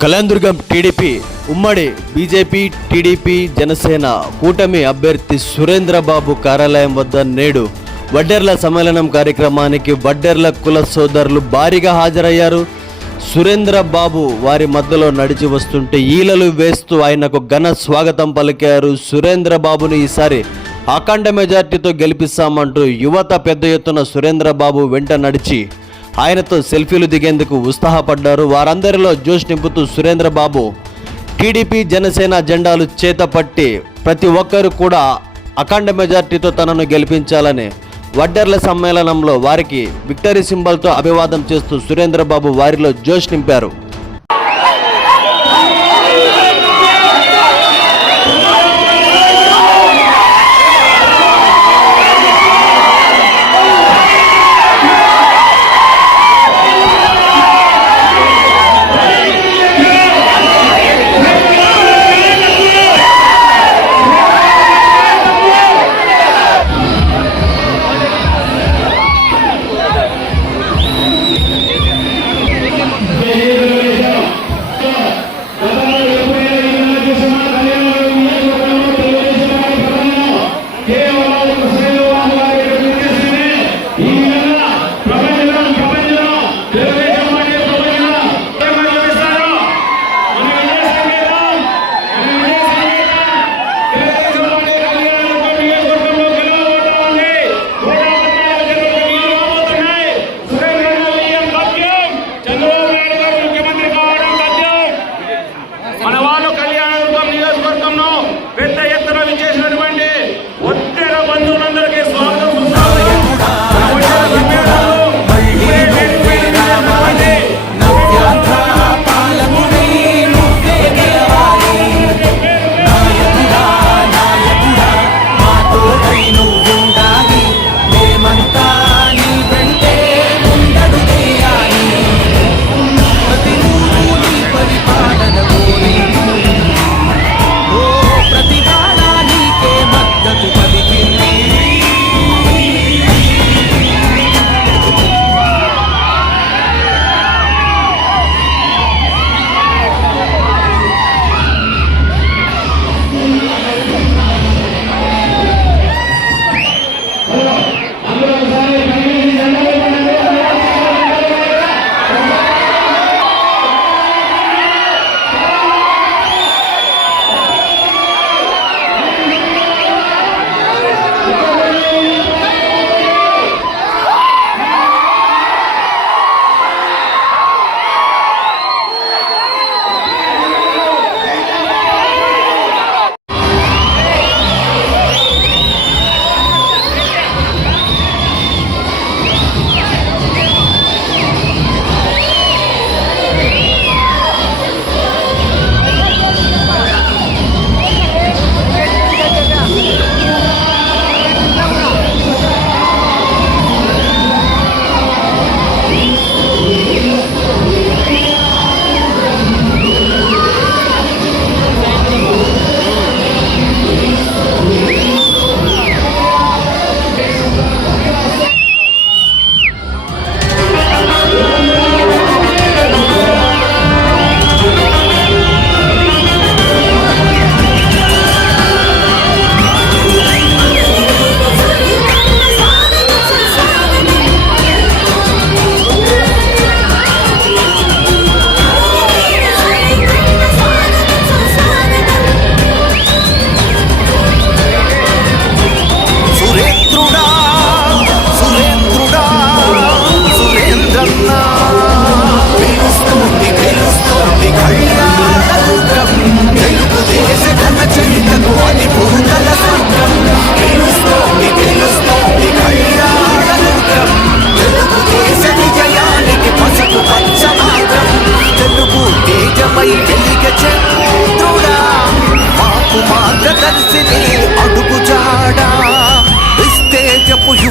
Kalyandurg TDP ఉమ్మడి BJP TDP Janasena కూటమి అభ్యర్థి సురేంద్రబాబు కార్యాలయం వద్ద నేడు వడ్డెర్ల సమ్మేళనం కార్యక్రమానికి వడ్డెర్ల కుల సోదరులు భారీగా హాజరయ్యారు. సురేంద్రబాబు వారి మధ్యలో నడిచి వస్తుంటే ఈలలు వేస్తూ ఆయనకు ఘన స్వాగతం పలికారు సురేంద్రబాబును ఈసారి అఖండ మెజార్టీతో గెలిపిస్తామంటూ యువత పెద్ద ఎత్తున సురేంద్రబాబు వెంట నడిచి ఆయనతో సెల్ఫీలు దిగేందుకు ఉత్సాహపడ్డారు. వారందరిలో జోష్ నింపుతూ సురేంద్ర బాబు టీడీపీ జనసేన జెండాలు చేతపట్టి ప్రతి ఒక్కరు కూడా అఖండ మెజార్టీతో తనను గెలిపించాలని వడ్డెర్ల సమ్మేళనంలో వారికి విక్టరీ సింబల్తో అభివాదం చేస్తూ సురేంద్రబాబు వారిలో జోష్ నింపారు.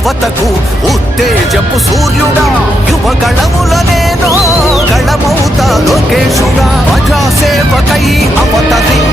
యువతకు ఉత్తేజపు సూర్యుడా. యువ గళముల నేను గళమౌతా లోకేశుడా ప్రజాసేవకై అవతరించి పరవశించే